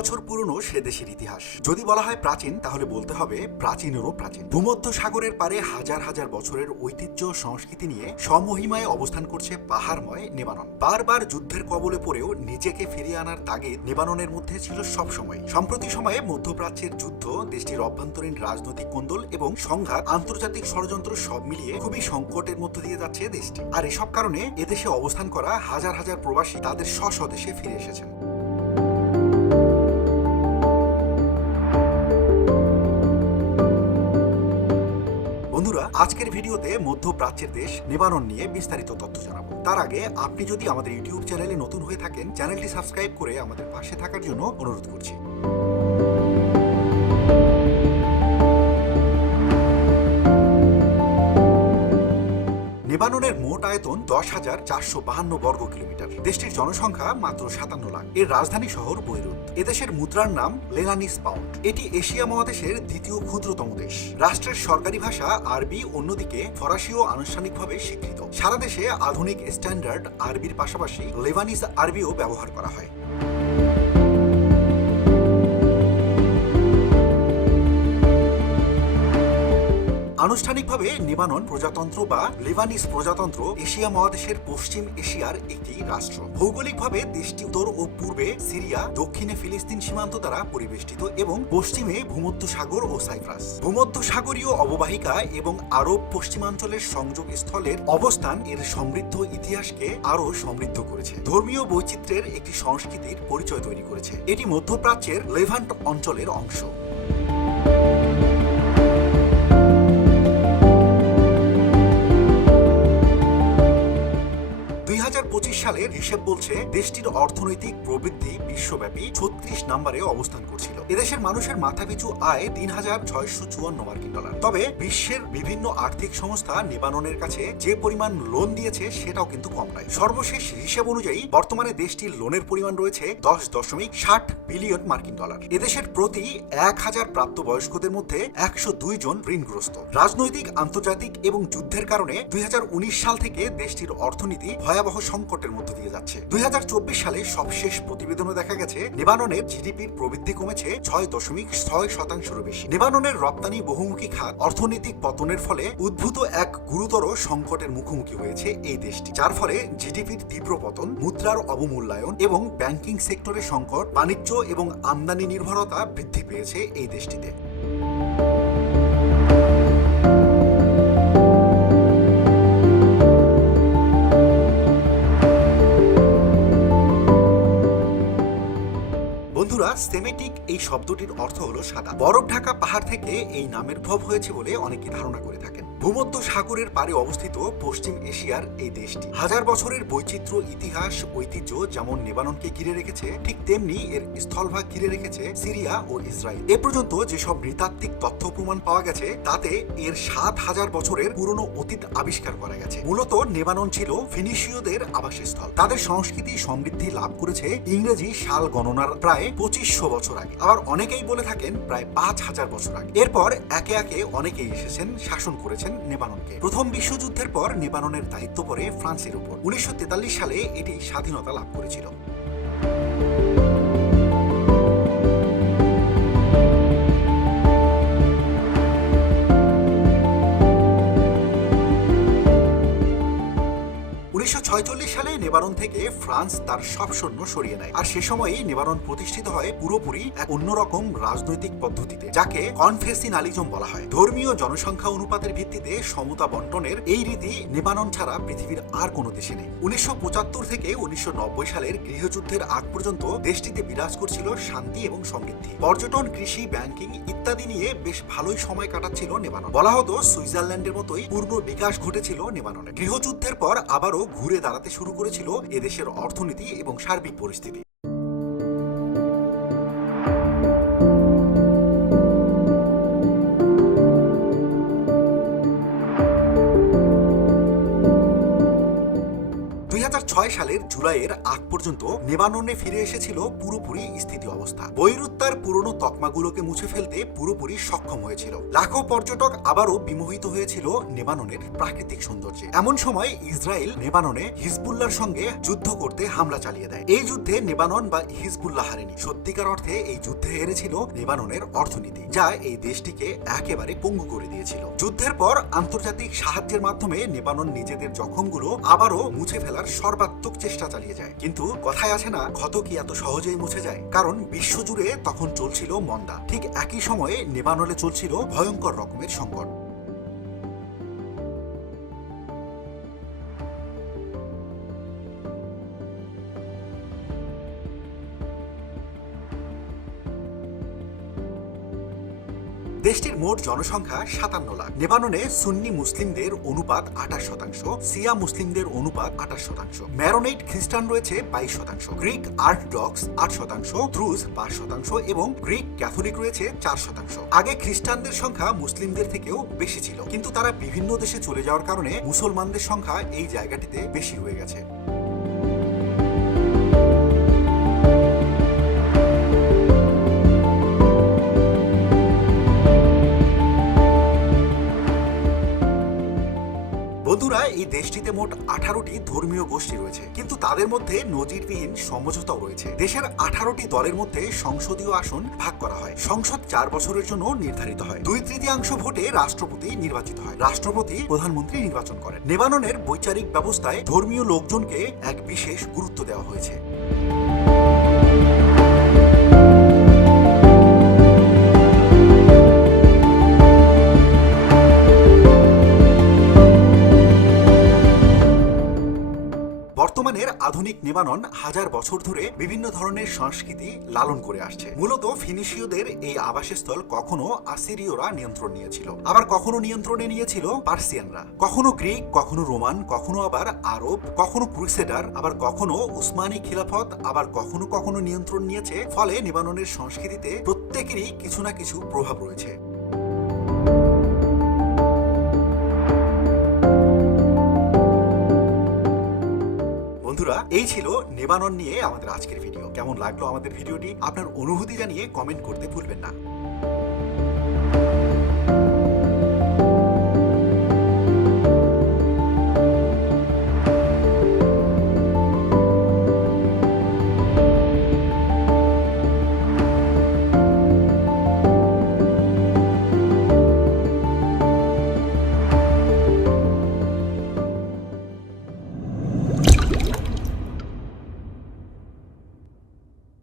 বছর পুরনো সে দেশের ইতিহাস। যদি বলা হয় প্রাচীন, তাহলে বলতে হবে প্রাচীনেরও প্রাচীন। ভূমধ্য সাগরের পারে হাজার হাজার বছরের ঐতিহ্য সংস্কৃতি নিয়ে সমহিমায় অবস্থান করছে পাহাড়ময় নেবানন। বারবার যুদ্ধের কবলে পড়েও নিজেকে ফিরিয়ে আনার তাগিদ নেবাননের মধ্যে ছিল সবসময়। সম্প্রতি সময়ে মধ্যপ্রাচ্যের যুদ্ধ, দেশটির অভ্যন্তরীণ রাজনৈতিক কোন্দল এবং সংঘাত, আন্তর্জাতিক ষড়যন্ত্র সব মিলিয়ে খুবই সংকটের মধ্য দিয়ে যাচ্ছে দেশটি। আর এসব কারণে এদেশে অবস্থান করা হাজার হাজার প্রবাসী তাদের স্বস্বদেশে ফিরে এসেছেন। বন্ধুরা, আজকের ভিডিওতে মধ্যপ্রাচ্যের দেশ নেবানন নিয়ে বিস্তারিত তথ্য জানাব। তার আগে আপনি যদি আমাদের ইউটিউব চ্যানেলে নতুন হয়ে থাকেন, চ্যানেলটি সাবস্ক্রাইব করে আমাদের পাশে থাকার জন্য অনুরোধ করছি। লেবাননের মোট আয়তন দশ হাজার চারশো বাহান্ন বর্গ কিলোমিটার। দেশটির জনসংখ্যা মাত্র সাতান্ন লাখ। এর রাজধানী শহর বৈরুত। এদেশের মুদ্রার নাম লেনানিস পাউন্ড। এটি এশিয়া মহাদেশের দ্বিতীয় ক্ষুদ্রতম দেশ। রাষ্ট্রের সরকারি ভাষা আরবি, অন্যদিকে ফরাসিও আনুষ্ঠানিকভাবে স্বীকৃত। সারা দেশে আধুনিক স্ট্যান্ডার্ড আরবির পাশাপাশি লেবানিজ আরবিও ব্যবহার করা হয়। আনুষ্ঠানিকভাবে লেবানন প্রজাতন্ত্র বা লেবানিস প্রজাতন্ত্র এশিয়া মহাদেশের পশ্চিম এশিয়ার একটি রাষ্ট্র। ভৌগোলিকভাবে দেশটি উত্তর ও পূর্বে সিরিয়া, দক্ষিণে ফিলিস্তিন সীমান্ত দ্বারা পরিবেষ্টিত এবং পশ্চিমে ভূমধ্য সাগর ও সাইপ্রাস। ভূমধ্য সাগরীয় অববাহিকা এবং আরব পশ্চিমাঞ্চলের সংযোগ স্থলের অবস্থান এর সমৃদ্ধ ইতিহাসকে আরও সমৃদ্ধ করেছে। ধর্মীয় বৈচিত্র্যের একটি সংস্কৃতির পরিচয় তৈরি করেছে। এটি মধ্যপ্রাচ্যের লেভান্ট অঞ্চলের অংশ। সালের হিসেব বলছে, দেশটির অর্থনৈতিক প্রবৃদ্ধি বিশ্বব্যাপী ছত্রিশ নম্বরে অবস্থান করছিল। এদেশের মানুষের মাথাপিছু আয় তিন হাজার ছয়শো চুয়ান্ন মার্কিন ডলার। তবে বিশ্বের বিভিন্ন আর্থিক সংস্থা নিবাননের কাছে যে পরিমাণ লোন দিয়েছে সেটাও কিন্তু কম নয়। সর্বশেষ হিসেব অনুযায়ী বর্তমানে দেশটির লোনের পরিমাণ রয়েছে দশ দশমিক ষাট বিলিয়ন মার্কিন ডলার। এদেশের প্রতি এক হাজার প্রাপ্তবয়স্কদের মধ্যে একশো দুই জন ঋণগ্রস্ত। রাজনৈতিক, আন্তর্জাতিক এবং যুদ্ধের কারণে দুই হাজার উনিশ সাল থেকে দেশটির অর্থনীতি ভয়াবহ সংকটের মধ্য দিয়ে যাচ্ছে। দুই সালে সবশেষ প্রতিবেদনে দেখা গেছে লেবাননের জিডিপির প্রবৃদ্ধি কমেছে ছয় দশমিক ছয় শতাংশেরও বেশি। লেবাননের রপ্তানি বহুমুখী খাত অর্থনৈতিক পতনের ফলে উদ্ভূত এক গুরুতর সংকটের মুখোমুখি হয়েছে এই দেশটি, যার ফলে জিডিপির তীব্র পতন, মুদ্রার অবমূল্যায়ন এবং ব্যাংকিং সেক্টরের সংকট, বাণিজ্য এবং আমদানি নির্ভরতা বৃদ্ধি পেয়েছে এই দেশটিতে। বন্ধুরা সেমেটিক, এই শব্দটির অর্থ হলো সাদা। বরফ ঢাকা পাহাড় থেকে এই নামের উদ্ভব হয়েছে বলে অনেকে ধারণা করে থাকেন। ভূমধ্য সাগরের পারে অবস্থিত পশ্চিম এশিয়ার এই দেশটি। হাজার বছরের বৈচিত্র্য, ইতিহাস, ঐতিহ্য যেমন নেবাননকে ঘিরে রেখেছে, ঠিক তেমনি এর স্থলভাগ ঘিরে রেখেছে সিরিয়া ও ইসরায়েল। এ পর্যন্ত যেসব নৃতাত্ত্বিক তথ্য প্রমাণ পাওয়া গেছে, তাতে এর সাত হাজার বছরের পুরনো অতীত আবিষ্কার করা গেছে। মূলত নেবানন ছিল ফিনিশীয়দের আবাসস্থল। তাদের সংস্কৃতি সমৃদ্ধি লাভ করেছে ইংরেজি সাল গণনার প্রায় পঁচিশশো বছর আগে। আবার অনেকেই বলে থাকেন, প্রায় পাঁচ হাজার বছর আগে। এরপর একে একে অনেকেই এসেছেন, শাসন করেছেন নেবাননকে। প্রথম বিশ্বযুদ্ধের পর নেবাননের দায়িত্ব পড়ে ফ্রান্সের উপর। উনিশশো তেতাল্লিশ সালে এটি স্বাধীনতা লাভ করেছিল। উনিশশো সালে নেবারন থেকে ফ্রান্স তার সব সৈন্য সরিয়ে নেয়। আর সে সময়ই নেবারন প্রতিষ্ঠিত হয় পুরোপুরি এক অন্যরকম রাজনৈতিক পদ্ধতিতে, যাকে কনফেসিনালিজম বলা হয়। ধর্মীয় জনসংখ্যা অনুপাতের ভিত্তিতে সমতা বন্টনের এই রীতি নেবানন ছাড়া পৃথিবীর আর কোনো দেশে নেই। উনিশশো পঁচাত্তর থেকে উনিশশো নব্বই সালের গৃহযুদ্ধের আগ পর্যন্ত দেশটিতে বিরাজ করছিল শান্তি এবং সমৃদ্ধি। পর্যটন, কৃষি, ব্যাংকিং ইত্যাদি নিয়ে বেশ ভালোই সময় কাটাচ্ছিল নেবানন বলা হতো সুইজারল্যান্ডের মতোই পূর্ণ বিকাশ ঘটেছিল নেবাননে গৃহযুদ্ধের পর আবারও ঘুরে দাঁড়াতে শুরু করেছিল এদেশের অর্থনীতি এবং সার্বিক পরিস্থিতি। সালের জুলাইয়ের আগ পর্যন্ত নেবাননে ফিরে এসেছিল পুরোপুরি স্থিতি অবস্থা। বৈরুত তার পুরনো তকমাগুলোকে মুছে ফেলতে পুরোপুরি সক্ষম হয়েছিল। লাখো পর্যটক আবারও বিমোহিত হয়েছিল নেবাননের প্রাকৃতিক সৌন্দর্যে। এমন সময় ইসরায়েল নেবাননে হিজবুল্লাহর সঙ্গে যুদ্ধ করতে হামলা চালিয়ে দেয়। এই যুদ্ধে নেবানন বা হিজবুল্লাহ হারেনি। সত্যিকার অর্থে এই যুদ্ধে হেরেছিল নেবাননের অর্থনীতি, যা এই দেশটিকে একেবারে পঙ্গু করে দিয়েছিল। যুদ্ধের পর আন্তর্জাতিক সাহায্যের মাধ্যমে নেবানন নিজেদের জখমগুলো আবারও মুছে ফেলার সর্বাত্মক চেষ্টা চালিয়ে যায়। কিন্তু কথায় আছে না ক্ষত কি এত সহজেই মুছে যায়? কারণ বিশ্বজুড়ে তখন চলছিল মন্দা। ঠিক একই সময়ে নেবানলে চলছিল ভয়ঙ্কর রকমের সংকট। দেশটির মোট জনসংখ্যা সাতান্ন লাখ। নেবাননে সুন্নি মুসলিমদের অনুপাত আঠাশ শতাংশ সিয়া মুসলিমদের অনুপাত আঠাশ শতাংশ। ম্যারোনেট খ্রিস্টান রয়েছে বাইশ শতাংশ, গ্রিক আর্থডক্স আট শতাংশ দ্রুজ পাঁচ শতাংশ এবং গ্রিক ক্যাথলিক রয়েছে চার শতাংশ। আগে খ্রিস্টানদের সংখ্যা মুসলিমদের থেকেও বেশি ছিল, কিন্তু তারা বিভিন্ন দেশে চলে যাওয়ার কারণে মুসলমানদের সংখ্যা এই জায়গাটিতে বেশি হয়ে গেছে। দেশটিতে মোট আঠারোটি ধর্মীয় গোষ্ঠী রয়েছে। কিন্তু তাদের মধ্যে নজিরবিহীন সমঝোতাও রয়েছে। দেশের আঠারোটি দলের মধ্যে সংসদীয় আসন ভাগ করা হয়। সংসদ চার বছরের জন্য নির্ধারিত হয়। দুই তৃতীয়াংশ ভোটে রাষ্ট্রপতি নির্বাচিত হয়। রাষ্ট্রপতি প্রধানমন্ত্রী নির্বাচন করেন। নেবাননের বৈচারিক ব্যবস্থায় ধর্মীয় লোকজনকে এক বিশেষ গুরুত্ব দেওয়া হয়েছে। নেবানন হাজার বছর ধরে বিভিন্ন ধরনের সংস্কৃতি লালন করে আসছে। মূলত ফিনিশীয়দের এই আবাসস্থল কখনো আসিরীয়রা নিয়ন্ত্রণ নিয়েছিল। আবার কখনো নিয়ন্ত্রণে নিয়েছিল পার্সিয়ানরা। কখনো গ্রিক, কখনো রোমান, কখনো আবার আরব, কখনো ক্রুসেডার, আবার কখনো উসমানী খিলাফত, আবার কখনো কখনো নিয়ন্ত্রণ নিয়েছে। ফলে নেবাননের সংস্কৃতিতে প্রত্যেকেরই কিছু না কিছু প্রভাব রয়েছে। এই ছিল নেবানন নিয়ে আমাদের আজকের ভিডিও। কেমন লাগল আমাদের ভিডিওটি? আপনার অনুভূতি জানিয়ে কমেন্ট করতে ভুলবেন না।